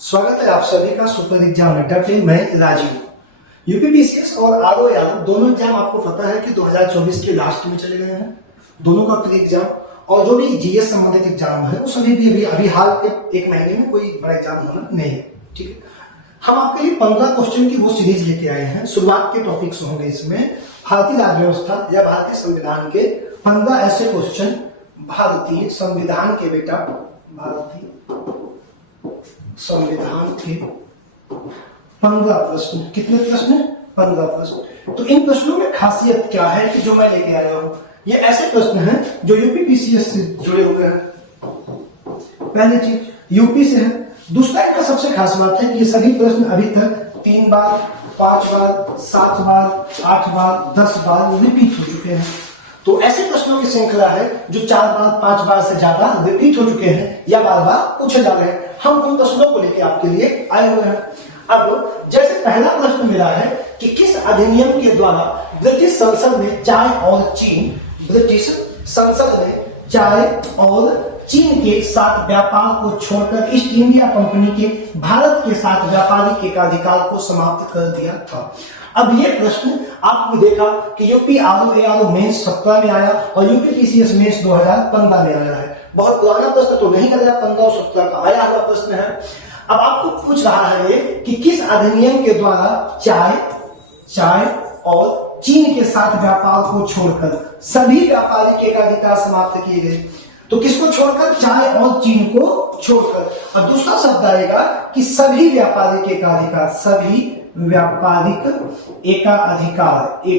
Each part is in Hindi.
स्वागत है आप सभी का सुपर एग्जाम अड्डा पे। मैं राजीव। यूपीपीसीएस और आरओ दोनों एग्जाम आपको पता है कि 2024 के लास्ट में चले गए हैं। दोनों का प्री एग्जाम और जो भी जीएस संबंधित एग्जाम है वो सभी भी अभी हाल के एक महीने में कोई बड़ा एग्जाम होना नहीं है। ठीक है, हम आपके लिए 15 क्वेश्चन की वो सीरीज लेके आए हैं। शुरुआत के टॉपिक्स होंगे इसमें भारतीय राज्य व्यवस्था या भारतीय संविधान के 15 ऐसे क्वेश्चन, भारतीय संविधान के बेटा, भारतीय संविधान के 15 प्रश्न। कितने प्रश्न? 15 प्रश्न। तो इन प्रश्नों में खासियत क्या है कि जो मैं लेके आया हूं ये ऐसे प्रश्न हैं जो यूपीपीसीएस से जुड़े हुए हैं। पहली चीज यूपी से है। दूसरा इनका सबसे खास बात है कि ये सभी प्रश्न अभी तक 3 बार, 5 बार, 7 बार, 8 बार, 10 बार रिपीट हो चुके हैं। तो ऐसे प्रश्नों की श्रृंखला है जो 4 बार, 5 बार से ज्यादा रिपीट हो चुके हैं या बार बार पूछे जा रहे हैं। हम उन प्रश्नों को लेकर आपके लिए आए हुए हैं। अब जैसे पहला प्रश्न मिला है कि किस अधिनियम के द्वारा ब्रिटिश संसद ने चाय और चीन, ब्रिटिश संसद ने चाय और चीन के साथ व्यापार को छोड़कर ईस्ट इंडिया कंपनी के भारत के साथ व्यापारिक एकाधिकार को समाप्त कर दिया था। अब ये प्रश्न आपने देखा कि यूपी आरओ मेंस 17 में आया और यूपीपीसीएस मेंस 2015 में आया है। बहुत पुराना प्रश्न तो नहीं, 2015 और 17 का आया हुआ प्रश्न है। अब आपको पूछ रहा है ये कि किस अधिनियम के द्वारा चाय और चीन के साथ व्यापार को छोड़कर सभी व्यापारिक एकाधिकार समाप्त किए गए। तो किसको छोड़कर? चाय और चीन को छोड़कर। और दूसरा शब्द आएगा कि सभी व्यापारिक एकाधिकार, सभी व्यापारिक एकाधिकार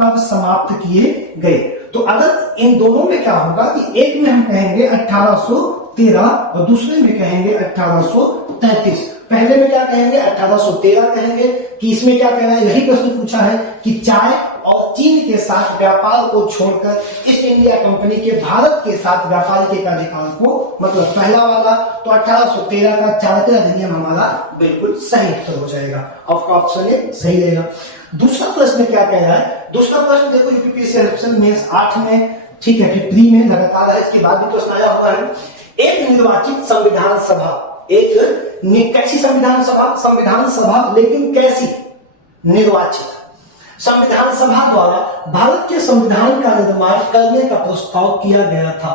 कब समाप्त किए गए। तो अगर इन दोनों में क्या होगा कि एक में हम कहेंगे 1813 और दूसरे में कहेंगे 1833। पहले में क्या कहेंगे? 1813 कहेंगे कि इसमें क्या कह रहा है, यही प्रश्न पूछा है कि चाय और चीन के साथ व्यापार को छोड़कर ईस्ट इंडिया कंपनी के भारत के साथ व्यापारिक एकाधिकार को, मतलब पहला वाला तो 1813 का चाणक्य अधिनियम हमारा बिल्कुल सही उत्तर हो जाएगा। आपका ऑप्शन ए सही रहेगा। दूसरा प्रश्न क्या कह रहा है? दूसरा प्रश्न देखो यूपीपीसीएस मेंस 8 में, ठीक है, फिर प्री में लगातार है, इसके बाद भी प्रश्न आया हुआ है। एक निर्वाचित संविधान सभा, कैसी संविधान सभा, लेकिन कैसी? निर्वाचित संविधान सभा द्वारा भारत के संविधान का निर्माण करने का प्रस्ताव किया गया था।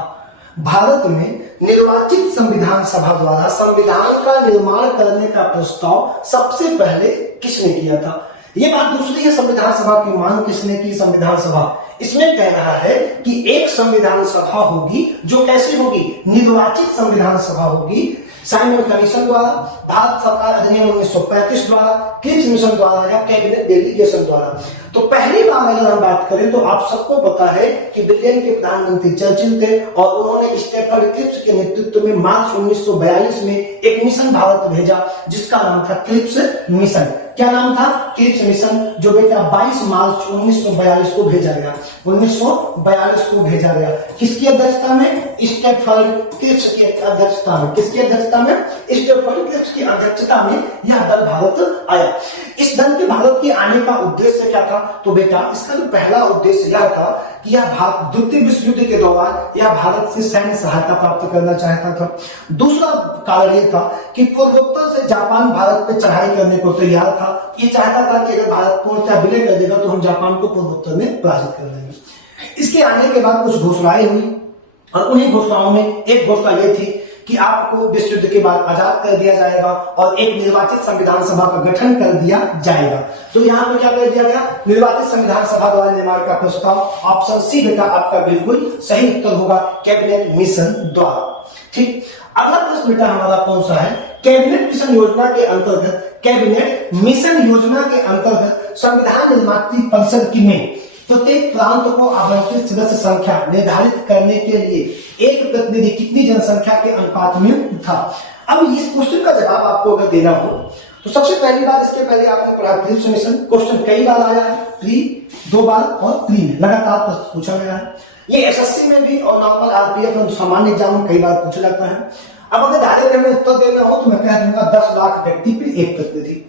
भारत में निर्वाचित संविधान सभा द्वारा संविधान का निर्माण करने का प्रस्ताव सबसे पहले किसने किया था? ये बात दूसरी है। संविधान सभा की मांग किसने की? संविधान सभा। इसमें कह रहा है कि एक संविधान सभा होगी जो कैसी होगी? निर्वाचित संविधान सभा होगी। साइमन कमीशन द्वारा, भारत सरकार अधिनियम 1935 द्वारा, क्रिप्स मिशन द्वारा या कैबिनेट डेलीगेशन द्वारा। तो पहली बार अगर हम बात करें तो आप सबको पता है कि ब्रिटेन के प्रधानमंत्री चर्चिल थे और उन्होंने स्टेफर्ड क्रिप्स के नेतृत्व में मार्च 1942 में एक मिशन भारत भेजा जिसका नाम था क्रिप्स मिशन। क्या नाम था? क्रिप्स मिशन, जो बेटा 22 मार्च 1942 को भेजा गया। 1942 को भेजा गया। किसकी अध्यक्षता में? स्टेफर्ड क्रिप्स की अध्यक्षता में। किसकी अध्यक्षता में? स्टेफर्ड क्रिप्स की अध्यक्षता में यह दल भारत आया। इस दल के भारत के आने का उद्देश्य क्या था? तो बेटा इसका जो पहला उद्देश्य यह था कि यह द्वितीय विश्व युद्ध के दौरान यह भारत से सैन्य सहायता प्राप्त करना चाहता था। दूसरा कारण यह था कि पूर्वोत्तर से जापान भारत पे चढ़ाई करने को तैयार था। ये चाहता था कि अगर भारत पूर्णतः विलय कर देगा तो हम जापान को पूर्वोत्तर में पराजित कर देंगे। इसके आने के बाद कुछ घोषणाएं हुई और उन्हीं घोषणाओं में एक घोषणा यह थी कि आपको विश्व युद्ध के बाद आजाद कर दिया जाएगा और एक निर्वाचित संविधान सभा का गठन कर दिया जाएगा। तो यहाँ पे क्या कर दिया गया? निर्वाचित संविधान सभा द्वारा निर्माण का प्रस्ताव। ऑप्शन सी बेटा आपका बिल्कुल सही उत्तर होगा, कैबिनेट मिशन द्वारा। ठीक, अगला प्रश्न बेटा हमारा कौन सा है? कैबिनेट मिशन योजना के अंतर्गत, कैबिनेट मिशन योजना के अंतर्गत संविधान निर्मात्री परिषद की में प्रत्येक प्रांत को आवंटित सदस्य संख्या निर्धारित करने के लिए एक प्रतिनिधि कितनी जनसंख्या के अनुपात में था? अब इस क्वेश्चन का जवाब आपको अगर देना हो तो सबसे पहली बार, इसके पहले आपने पढ़ा क्रिप्स मिशन। क्वेश्चन कई बार आया है, प्री 2 बार और प्री में लगातार प्रश्न पूछा गया है। ये एसएससी में भी और नॉर्मल आरपीएफ और सामान्य एग्जाम में कई बार पूछा जाता है। अब अगर डायरेक्ट में उत्तर देना हो तो मैं कह दूंगा 10 लाख व्यक्ति पे एक प्रतिनिधि,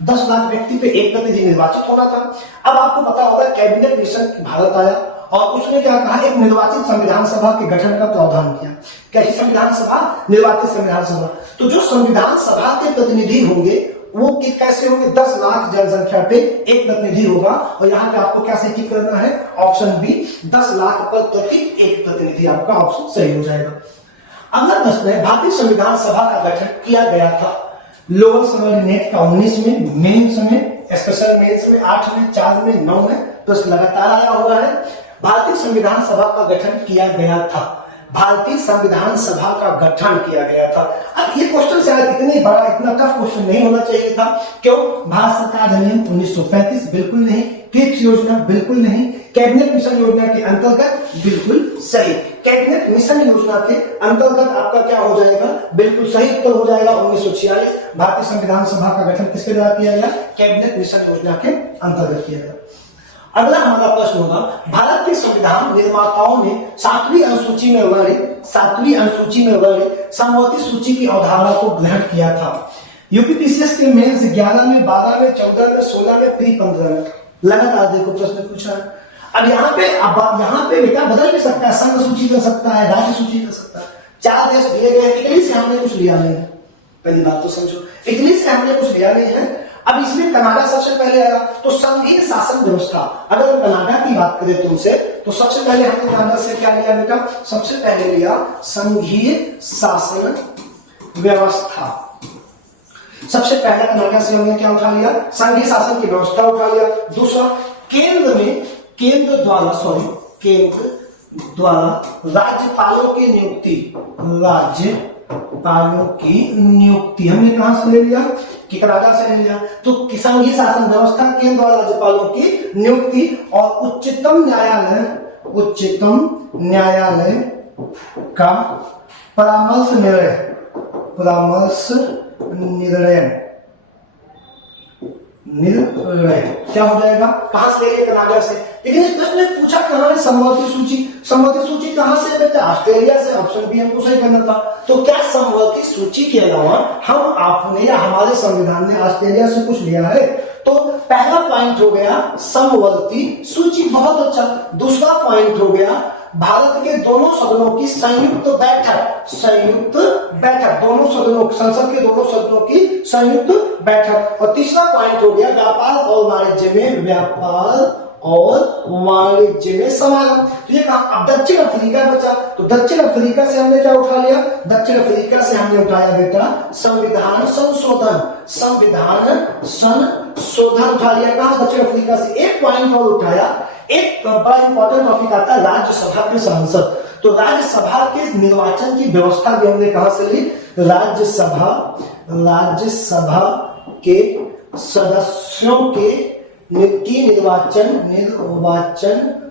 10 लाख व्यक्ति पे एक प्रतिनिधि निर्वाचित होना था। अब आपको पता होगा कैबिनेट मिशन भारत आया और उसने क्या कहा, एक निर्वाचित संविधान सभा के गठन का प्रावधान किया। कैसी संविधान सभा? निर्वाचित संविधान सभा। तो जो संविधान सभा के प्रतिनिधि होंगे वो कैसे होंगे, 10 लाख जनसंख्या पे एक प्रतिनिधि होगा। और यहाँ पे आपको क्या सही टिक करना है, ऑप्शन बी, 10 लाख पर प्रति एक प्रतिनिधि, आपका ऑप्शन सही हो जाएगा। अगला प्रश्न है, भारतीय संविधान सभा का गठन किया गया था लोअर सबऑर्डिनेट का 19 में, मेंस में, स्पेशल मेंस में 8 में, 4 में, 9 में, प्रश्न लगातार आया हुआ है। भारतीय संविधान सभा का गठन किया गया था, भारतीय संविधान सभा का गठन किया गया था। अब ये क्वेश्चन शायद इतनी बड़ा, इतना टफ क्वेश्चन नहीं होना चाहिए था। क्यों? भारत सरकार अधिनियम 1935 बिल्कुल नहीं, क्रिप्स योजना बिल्कुल नहीं, कैबिनेट मिशन योजना के अंतर्गत बिल्कुल सही। कैबिनेट मिशन योजना के अंतर्गत आपका क्या हो जाएगा, बिल्कुल सही उत्तर हो जाएगा 1946। भारतीय संविधान सभा का गठन किसके द्वारा किया गया, कैबिनेट मिशन योजना के अंतर्गत किया गया। अगला हमारा प्रश्न होगा, भारत के संविधान निर्माताओं ने 7वीं अनुसूची में वर्णित समवर्ती सूची की अवधारणा को ग्रहण किया था। यूपीपीसीएस के मेंस 11 में, 12 में, 14 में, 16 में, प्री 15 में लगातार देखो प्रश्न पूछा है। अब यहाँ पे बेटा बदल भी सकता है, संघ सूची कर सकता है, राज्य सूची कर सकता है। 4 देश दिए गए, इटली से हमने कुछ लिया नहीं है, पहली बात तो समझो, इटली से हमने कुछ लिया नहीं है। अब इसमें कनाडा सबसे पहले आया, तो संघीय शासन व्यवस्था, अगर हम कनाडा की बात करें तुमसे, तो सबसे पहले हमने कनाडा से क्या लिया बेटा, सबसे पहले लिया संघीय शासन व्यवस्था। सबसे पहला कनाडा से हमने क्या उठा लिया, संघीय शासन की व्यवस्था उठा लिया। दूसरा, केंद्र द्वारा राज्यपालों की नियुक्ति हमने कहां से ले लिया, कि कनाडा से ले लिया। तो संघीय शासन व्यवस्था, केंद्र द्वारा राज्यपालों की नियुक्ति, और उच्चतम न्यायालय का परामर्श निर्णय क्या हो जाएगा, कहां से ले लिया, कनाडा से। लेकिन इस प्रश्न में पूछा कहां है, समवर्ती सूची कहां से बेटा, ऑस्ट्रेलिया से। ऑप्शन बी हमको सही करना था। तो क्या समवर्ती सूची के अलावा आपने या हमारे संविधान ने ऑस्ट्रेलिया से कुछ लिया है? तो पहला पॉइंट हो गया समवर्ती सूची, बहुत अच्छा। दूसरा पॉइंट हो गया भारत के दोनों सदनों की संयुक्त बैठक, दोनों सदनों, संसद के दोनों सदनों की संयुक्त बैठक। और तीसरा पॉइंट हो गया व्यापार और वाणिज्य में समागम। तो ये कहा। अब दक्षिण अफ्रीका बचा, तो दक्षिण अफ्रीका से हमने क्या उठा लिया, दक्षिण अफ्रीका से हमने उठाया बेटा संविधान संशोधन उठा लिया। कहा, दक्षिण अफ्रीका से। एक पॉइंट और उठाया, एक बड़ा इंपॉर्टेंट टॉपिक आता है राज्यसभा के सांसद। तो राज्यसभा के निर्वाचन की व्यवस्था भी हमने कहां से ली, राज्यसभा के सदस्यों के निर्वाचन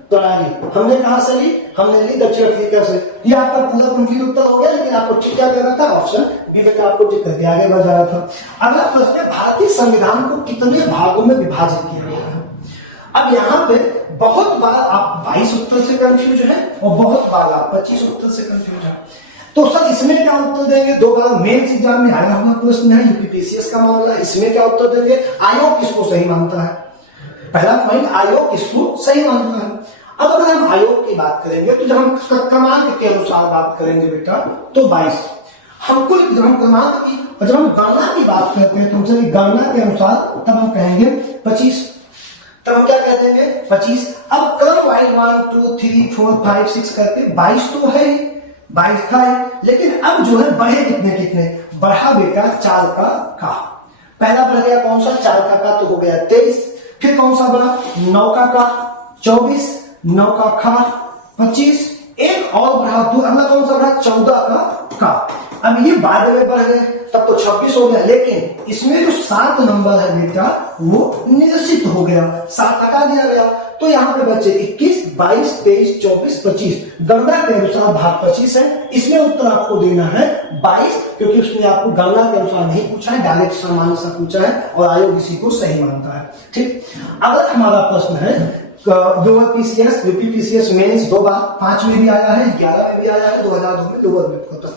प्रणाली हमने कहां से ली, हमने ली दक्षिण अफ्रीका से। ये आपका पूरा कंप्लीट उत्तर हो गया, लेकिन आपको ठीक क्या करना था, ऑप्शन बी बेटा आपको टिक करके आगे बढ़ जाना था। अगला प्रश्न है, भारतीय संविधान को कितने भागों में विभाजित किया गया है? अब यहाँ पे बहुत बार आप 22 उत्तर से कंफ्यूज है और बहुत बार आप 25 उत्तर से कंफ्यूज है। तो सर इसमें क्या उत्तर देंगे? 2 बार मेंस एग्जाम में आया हुआ प्रश्न है, यूपीपीसीएस का मामला, इसमें क्या उत्तर देंगे? आयोग किसको सही मानता है? पहला पॉइंट, आयोग किसको सही मानता है। अब अगर हम आयोग की बात करेंगे तो जब हम क्रमांक के अनुसार बात करेंगे बेटा तो 22, हमको जब हम क्रमांक की, जब हम गणना की बात करते हैं तुमसे गणना के अनुसार, तब हम कहेंगे 25, तब हम क्या कह देंगे 25। अब क्रम वाइज 1 2 3 4 5 6 करके 22 तो है, 22 था, लेकिन अब जो है बढ़े कितने बढ़ा बेटा 4 का। पहला बढ़ गया कौन सा, 4 का तो हो गया 23। फिर कौन सा बढ़ा, 9 का 24, 9 का 25, एक और बढ़ा, अगला कौन सा बढ़ा, 14 का। अब ये बाद में बढ़ गए, तब तो 26 हो गया, लेकिन इसमें जो 7 नंबर है बेटा वो निरसित हो गया, 7 हटा दिया गया। तो यहाँ पे बच्चे 21, 22, 23, 24, 25, गणना के अनुसार भाग 25 है। इसमें उत्तर आपको देना है 22, क्योंकि उसने आपको गणना के अनुसार नहीं पूछा है, डायरेक्ट सामान्य सा पूछा है और आयोग इसी को सही मानता है। ठीक, अगर हमारा प्रश्न है लोअर पीसीएस, यूपीपीसीएस मेंस 2 बार, 5 में भी आया है, 11 में भी आया है, 2002 में लोअर में होता।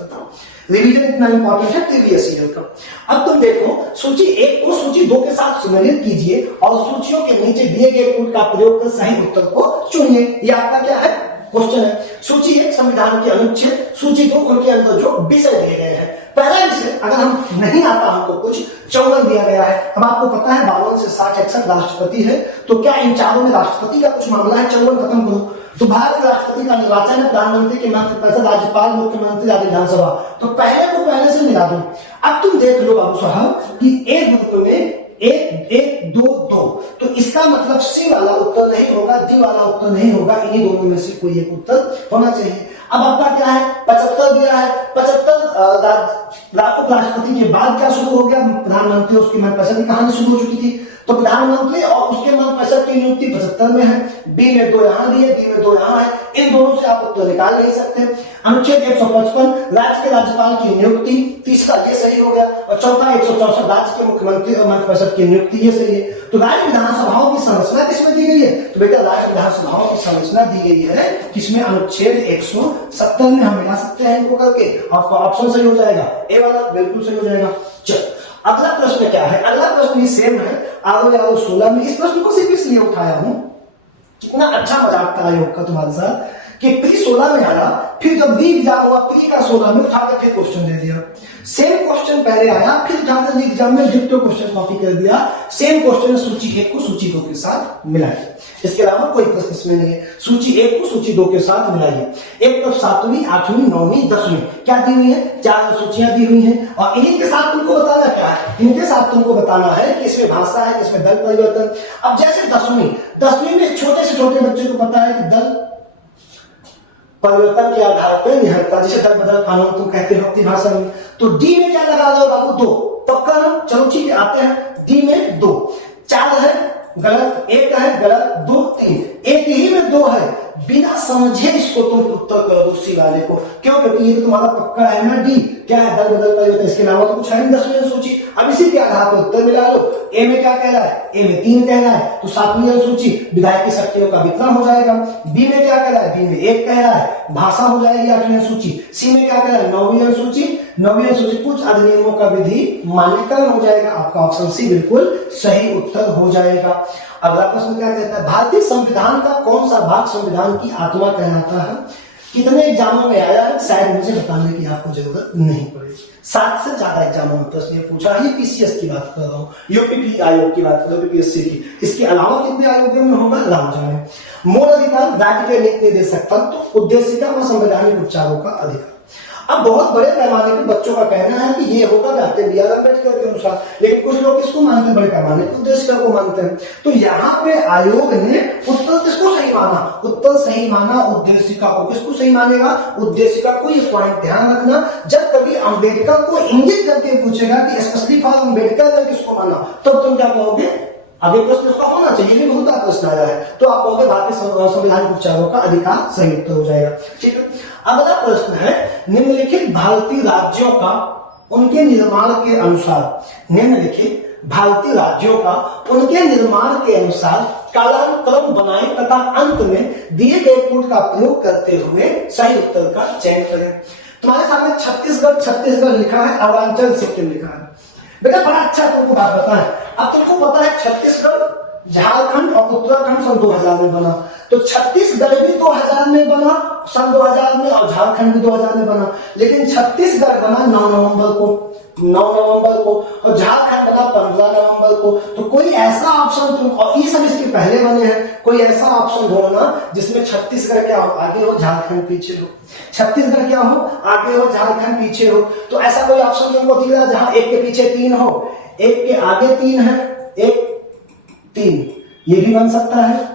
रिवीजन इतना इंपॉर्टेंट है प्रीवियस ईयर का। अब तुम देखो सूची 1 को सूची 2 के साथ सम्मिलित कीजिए और सूचियों के नीचे दिए गए कोड का प्रयोग कर सही उत्तर को चुनिए। ये आपका क्या है, क्वेश्चन है। सूची 1 संविधान के अनुच्छेद, सूची 2 उनके अंदर जो विषय दिए गए हैं। पहला विषय अगर हम नहीं आता हमको कुछ 54 दिया गया है। अब आपको पता है 52 से 60 61 राष्ट्रपति है, तो क्या इन चारों में राष्ट्रपति का कुछ मामला है? 54 खत्म करो। तो भारत के राष्ट्रपति का निर्वाचन है, प्रधानमंत्री के मंत्रिपरिषद, राज्यपाल, मुख्यमंत्री, राज्य विधानसभा। तो पहले को पहले से मिला दो। अब तुम देख लो बाबू साहब कि एक ग्रुप में 1 1 2 2, तो इसका मतलब सी वाला उत्तर नहीं होगा, डी वाला उत्तर नहीं होगा, इन्हीं दोनों में से कोई एक उत्तर होना चाहिए। अब आपका क्या है? 75 दिया है। 75 राष्ट्रपति के बाद क्या शुरू हो गया? प्रधानमंत्री, उसकी मंत्रिपरिषद की कहानी शुरू हो चुकी थी। तो प्रधानमंत्री और उसके मंत्रिपरिषद की नियुक्ति 75 में है। बी में 2 यहां दिए, डी में 2 यहां है। इन दोनों से आप उत्तर निकाल नहीं सकते। अनुच्छेद 155 राज्य के राज्यपाल की नियुक्ति, तीसरा ये सही हो गया। और चौथा 164 राज्य के मुख्यमंत्री और मंत्रिपरिषद की नियुक्ति, ये सही है। तो राज्य विधानसभाओं की संरचना किसमें दी गई है? तो बेटा राज्य विधानसभाओं की संरचना दी गई है किसमें? अनुच्छेद 170 में। हम मिला सकते हैं इनको करके, आपका ऑप्शन सही हो जाएगा, ए वाला बिल्कुल सही हो जाएगा। चलो अगला प्रश्न क्या है? अगला प्रश्न भी सेम है, आरो 16 में। इस प्रश्न को सिर्फ इसलिए उठाया हूं, कितना अच्छा मजाक था आयोग का तुम्हारे साथ कि प्री 16 में आया, फिर जब री एग्जाम हुआ प्री का 16 में उठाकर फिर क्वेश्चन दे दिया। सेम क्वेश्चन पहले आया, फिर उठाकर री एग्जाम में डिक्टो क्वेश्चन कॉपी कर दिया। सेम क्वेश्चन सूची 1 को सूची 2 के साथ मिलाइए। इसके अलावा कोई प्रश्न इसमें नहीं है। सूची 1 को सूची 2 के साथ मिलाइए। एक तरफ 7वीं 8वीं 9वीं 10वीं क्या दी हुई है? 4 सूचियां दी हुई हैं और इन्हीं के साथ तुमको बताना क्या है? इनके साथ तुमको बताना है कि इसमें भाषा है, इसमें दल परिवर्तन। अब जैसे 10वीं में छोटे से छोटे बच्चे को पता है कि दल परिवर्तन के आधार पर निहत्ता, जिसे दल बदल कानून तुम कहते हो अपनी भाषा में। तो डी में क्या लगा दो बाबू? 2 पक्का ना? चलो ठीक है, आते हैं। डी में 2, 4 है गलत, 1 है गलत, 2 3, एक ही में 2 है। बिना समझे इसको तुम उत्तर कर दो सी वाले को। क्यों? क्योंकि ये तो तुम्हारा पक्का है ना। डी क्या है? दल बदल परिवर्तन। इसके अलावा तो कुछ है नहीं 10वीं अनुसूची। अब इसी के आधार पर उत्तर मिला लो। ए में क्या कह रहा है? ए में 3 कह रहा है, तो 7वीं अनुसूची विधायक की शक्तियों का वितरण हो जाएगा। बी में क्या कह रहा है? बी में 1 कह रहा है, भाषा हो जाएगी 8वीं अनुसूची। सी में क्या कह रहा है? 9वीं अनुसूची। 9वीं अनुसूची कुछ अधिनियमों का विधि मान्यकरण हो जाएगा। आपका ऑप्शन सी बिल्कुल सही उत्तर हो जाएगा। अगला प्रश्न क्या कहता है? भारतीय संविधान का कौन सा भाग संविधान की आत्मा कहलाता है? कितने एग्जामों में आया है? शायद मुझे बताने की आपको जरूरत नहीं पड़ेगी। 7 से ज्यादा एग्जामों में प्रश्न पूछा है। पीसीएस की बात कर रहा हूँ, यूपीपी आयोग की बात कर रहा हूँ, पीपीएससी की। इसके अलावा कितने आयोगों में होगा? राम जाने। मूल अधिकार राज्य के नीति निर्देशक तत्व, उद्देशिका व संवैधानिक उपचारों का अधिकार। अब बहुत बड़े पैमाने पर बच्चों का कहना है कि ये होगा डॉक्टर बी आर अम्बेडकर के अनुसार, लेकिन कुछ लोग किसको मानते हैं? बड़े पैमाने पर उद्देशिका को मानते हैं। तो यहाँ पे आयोग ने उत्तर किसको सही माना? उत्तर सही माना उद्देशिका को। किसको सही मानेगा? उद्देशिका को। ये पॉइंट ध्यान रखना, जब कभी अम्बेडकर को इंगित करके पूछेगा कि स्पेशली फॉर अम्बेडकर ने किसको माना, तो तुम क्या कहोगे? आगे प्रश्न उसका होना चाहिए, बहुत बड़ा प्रश्न आया है, तो आप कहोगे भारतीय संवैधानिक उपचारों का अधिकार सही उत्तर हो जाएगा। ठीक है, अगला प्रश्न है निम्नलिखित भारतीय राज्यों का उनके निर्माण के अनुसार, निम्नलिखित भारतीय राज्यों का उनके निर्माण के अनुसार कालानुक्रम बनाए तथा अंत में दिए गए कोड का प्रयोग करते हुए सही उत्तर का चयन करें। तुम्हारे सामने छत्तीसगढ़ लिखा है, अरुणाचल सिक्किम लिखा है। बेटा बड़ा अच्छा तुमको बात पता है। अब तुमको पता है छत्तीसगढ़, झारखंड और उत्तराखंड सन 2000 में बना, तो छत्तीसगढ़ भी 2000 में बना सन 2000 में और झारखंड भी 2000 में बना, लेकिन छत्तीसगढ़ बना 9 नवंबर को और झारखंड बना 15 नवंबर को। तो कोई ऐसा ऑप्शन तुम, और ये सब इसके पहले बने हैं, कोई ऐसा ऑप्शन ढूंढना जिसमें छत्तीसगढ़ क्या हो आगे हो, झारखंड पीछे हो। छत्तीसगढ़ क्या हो आगे हो, झारखंड पीछे हो। तो ऐसा कोई ऑप्शन तुमको दिख रहा है जहां एक के पीछे 3 हो, एक के आगे 3 है, एक 3, ये भी बन सकता है,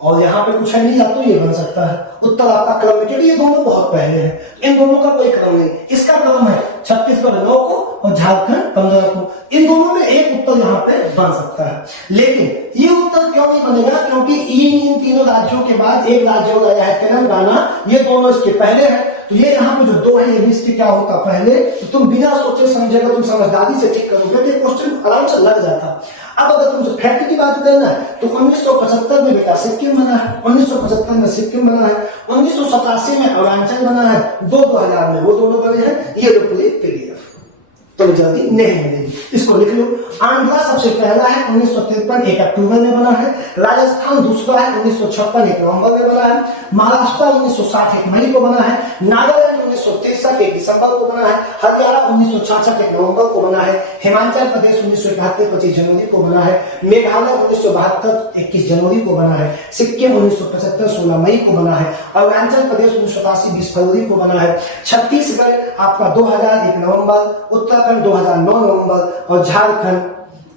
और यहाँ पे कुछ है नहीं, या तो ये बन सकता है। उत्तर आपका क्रम में, क्योंकि ये दोनों बहुत पहले हैं, इन दोनों का कोई क्रम नहीं। इसका क्रम है छत्तीसगढ़ 9 को और झारखंड 15 को। इन दोनों में एक उत्तर यहाँ पे बन सकता है, लेकिन ये उत्तर क्यों नहीं बनेगा? क्योंकि इन तीनों राज्यों के बाद एक राज्य और आया है तेलंगाना, ये दोनों इसके पहले हैं। तो ये यहाँ पे जो 2 है, ये भी इसके क्या होता पहले। तो तुम बिना सोचे समझे, अगर तुम समझदारी से ठीक करोगे तो क्वेश्चन आराम से लग जाता। अब अगर तुमसे फैक्ट की बात करना है तो 1975 में बेटा सिक्किम बना है, 1975 में सिक्किम बना है, 1987 में अरुणाचल बना है, 2000 में वो दोनों बने हैं। ये पीडीएफ जल्दी नहीं मिलेगी। इसको लिख लो। आंध्रा सबसे पहला है 1953 1 अक्टूबर में बना है। राजस्थान दूसरा है 1956 1 नवंबर में बना है। महाराष्ट्र 1960 1 मई को बना है। नागालैंड 1963 1 दिसंबर को बना है। हरियाणा 1966 1 नवंबर को बना है। हिमाचल प्रदेश 1971 25 जनवरी को बना है। मेघालय 1972 21 जनवरी को बना है। सिक्किम 1975 16 मई को बना है। अरुणाचल प्रदेश 1987 20 फरवरी को बना है। छत्तीसगढ़ आपका 2000 1 नवंबर। उत्तराखंड 2009 नवंबर। और झारखंड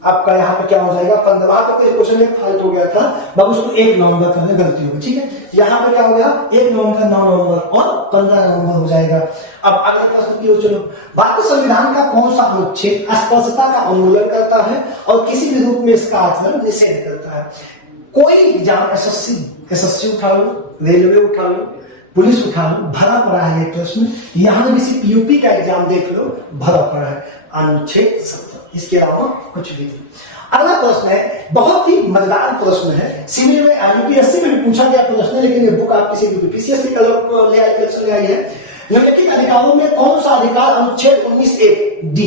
आपका यहाँ पे क्या हो जाएगा 15। तो क्वेश्चन में फाल्ट हो गया था, बाबू उसको 1 नवंबर करने गलती हो गई, ठीक है। यहाँ पे क्या हो गया 1 नवंबर 9 नवंबर और 15 नवंबर हो जाएगा। अब अगले प्रश्न की ओर चलो। भारतीय संविधान का कौन सा अनुच्छेद अस्पृश्यता का उन्मूलन करता है और किसी भी रूप में इसका आचरण निषेध करता है? कोई एग्जाम एसएससी उठा लो, रेलवे उठा लो, पुलिस उठा लो, भरा पड़ा है ये प्रश्न। यहाँ किसी पीयूपी का एग्जाम देख लो, भरा पड़ा है अनुच्छेद 70। इसके अलावा कुछ भी नहीं। अगला प्रश्न है, बहुत ही मजेदार प्रश्न है, सिविल में यूपीएससी में भी पूछा गया प्रश्न है, लेकिन ये बुक आप किसी भी पीसीएस की कलम ले आई कलेक्शन ले आई है। निम्नलिखित अधिकारों में कौन सा अधिकार अनुच्छेद 19(1)(d)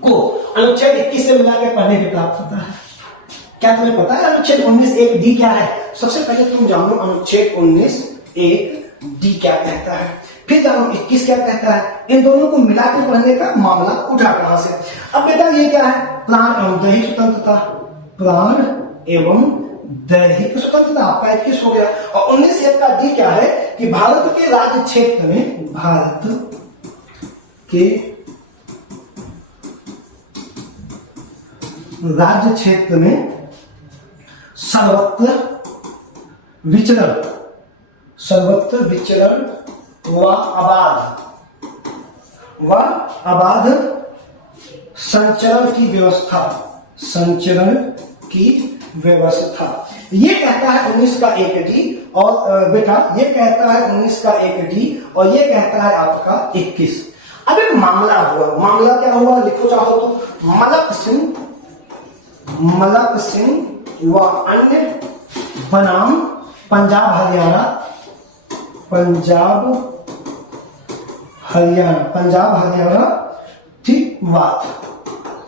को अनुच्छेद 21 से मिला के पढ़ने के प्राप्त होता है? क्या तुम्हें पता है अनुच्छेद 19(1)(d) क्या है? सबसे पहले तुम जानो अनुच्छेद 19(1)(d) क्या कहता है, फिर जानो 21 क्या कहता है। इन दोनों को मिलाकर पढ़ने का मामला उठा कहां से? अब बेटा ये क्या है? प्राण एवं दैहिक स्वतंत्रता, प्राण एवं दैहिक स्वतंत्रता आपका 21 हो गया। और 19(1) का डी क्या है कि भारत के राज्य क्षेत्र में, भारत के राज्य क्षेत्र में सर्वत्र विचरण व अबाध संचरण की व्यवस्था, ये कहता है 19 का 1(d) और बेटा ये कहता है 19 का 1(d) और ये कहता है आपका 21। अब एक मामला हुआ, मामला क्या हुआ लिखो चाहो तो, मलक सिंह व अन्य बनाम पंजाब हरियाणा ठीक बात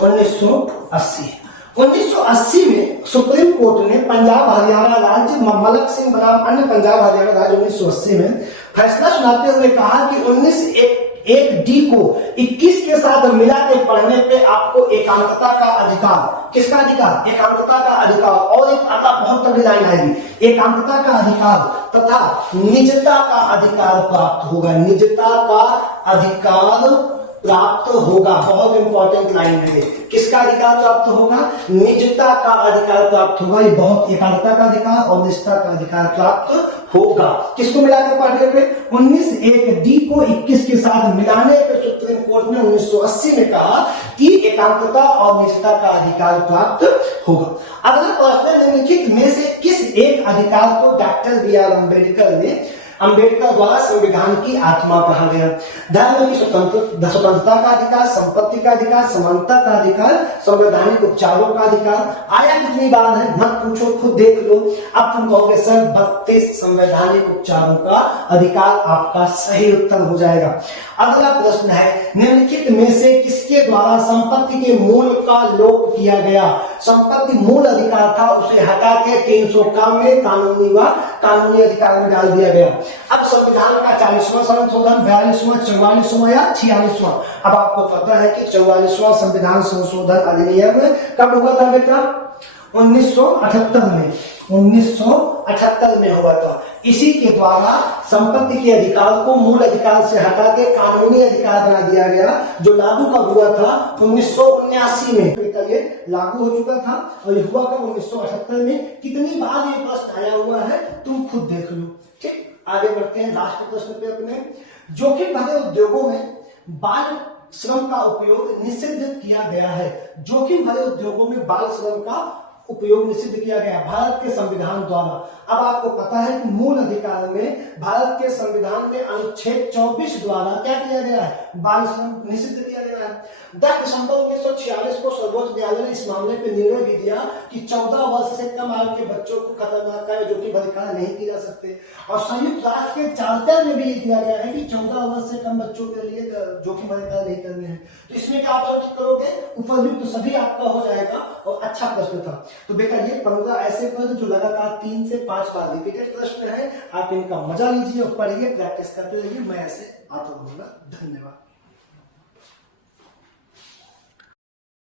1980 में सुप्रीम कोर्ट ने पंजाब हरियाणा राज्य मलक सिंह बनाम अन्य पंजाब हरियाणा राज्य 1980 में फैसला सुनाते हुए कहा कि 19(1)(d) को 21 के साथ मिला के पढ़ने पे आपको एकांकता का अधिकार, किसका अधिकार? एकांकता का अधिकार। और एक आता बहुत तगड़ी लाइन आएगी, एकांकता का अधिकार तथा निजता का अधिकार प्राप्त होगा, निजता का अधिकार प्राप्त होगा। बहुत इंपॉर्टेंट लाइन है, किसका अधिकार प्राप्त होगा? निजता का अधिकार प्राप्त होगा। ये बहुत, एकांकता का अधिकार और निजता का अधिकार प्राप्त होगा। किसको मिलाकर पढ़ने पे? 19(1)(d) को 21 के साथ मिलाने पे सुप्रीम कोर्ट ने 1980 में कहा कि एकांकता और निजता का अधिकार प्राप्त होगा। अगला प्रश्न, निम्नलिखित में से किस एक अधिकार को डॉक्टर बी.आर. अम्बेडकर द्वारा संविधान की आत्मा कहा गया? धर्म की स्वतंत्रता का अधिकार, संपत्ति का अधिकार, समानता का अधिकार, संवैधानिक उपचारों का अधिकार। आया कितनी बार है मत पूछो, खुद देख लो। अब तुम कहोगे सर 32 संवैधानिक उपचारों का अधिकार आपका सही उत्तर हो जाएगा। अगला प्रश्न है, निम्नलिखित में से किसके द्वारा संपत्ति के मूल का लोप किया गया? संपत्ति मूल अधिकार था, उसे हटा के 300 में कानूनी अधिकार में डाल दिया गया। अब संविधान का 40वां संशोधन, 42वां, 44वां या 46वां? अब आपको पता है कि 44वां संविधान संशोधन अधिनियम कब हुआ था बेटा? 1978 में, 1978 में हुआ था। इसी के द्वारा संपत्ति के अधिकार को मूल अधिकार से हटा के कानूनी अधिकार बना दिया गया, जो लागू कब हुआ था? 1979 में ये लागू हो चुका था। और ये हुआ कब? 1978 में। कितनी बार ये प्रश्न आया हुआ है तुम खुद देख लो। ठीक, आगे बढ़ते हैं लास्ट प्रश्न पे अपने। जोखिम भरे उद्योगों में बाल श्रम का उपयोग निषिद्ध किया गया है। जोखिम भरे उद्योगों में बाल श्रम का उपयोग निषिद्ध किया गया भारत के संविधान द्वारा। अब आपको पता है कि मूल अधिकार में भारत के संविधान में अनुच्छेद 24 द्वारा क्या किया गया है, बाल श्रम निषिद्ध किया गया है। 10 दिसंबर 1946 को सर्वोच्च न्यायालय ने इस मामले पर निर्णय भी दिया कि 14 वर्ष से कम आयु के बच्चों को खतरनाक कार्य जोखिम भरे कार्य नहीं किए जा सकते। और संयुक्त राष्ट्र के चार्टर में भी ये दिया गया है कि 14 वर्ष से कम बच्चों के लिए जोखिम भरे कार्य नहीं करने हैं। तो इसमें क्या आप समझ करोगे, उपयुक्त तो सभी आपका हो जाएगा और अच्छा प्रश्न था। तो बेटा ये 15 ऐसे प्रश्न जो लगातार 3 से 5 बार रिपीटेड प्रश्न है, आप इनका मजा लीजिए और पढ़िए, प्रैक्टिस करते रहिए। मैं ऐसे आता रहूंगा। धन्यवाद।